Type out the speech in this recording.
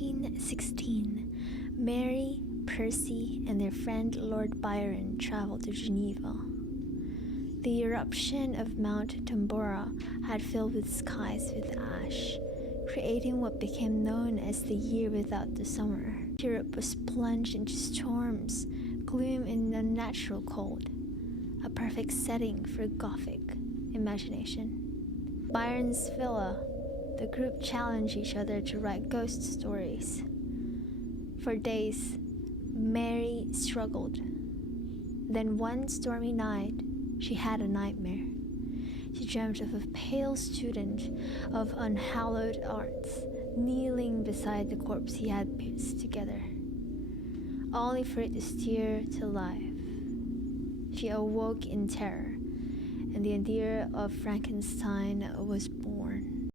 1816, Mary, Percy, and their friend Lord Byron traveled to Geneva. The eruption of Mount Tambora had filled the skies with ash, creating what became known as the year without the summer. Europe was plunged into storms, gloom, and unnatural cold, a perfect setting for Gothic imagination. Byron's villa, the group challenged each other to write ghost stories. For days, Mary struggled. Then one stormy night, she had a nightmare. She dreamt of a pale student of unhallowed arts kneeling beside the corpse he had pieced together, only for it to stir to life. She awoke in terror, and the idea of Frankenstein was born.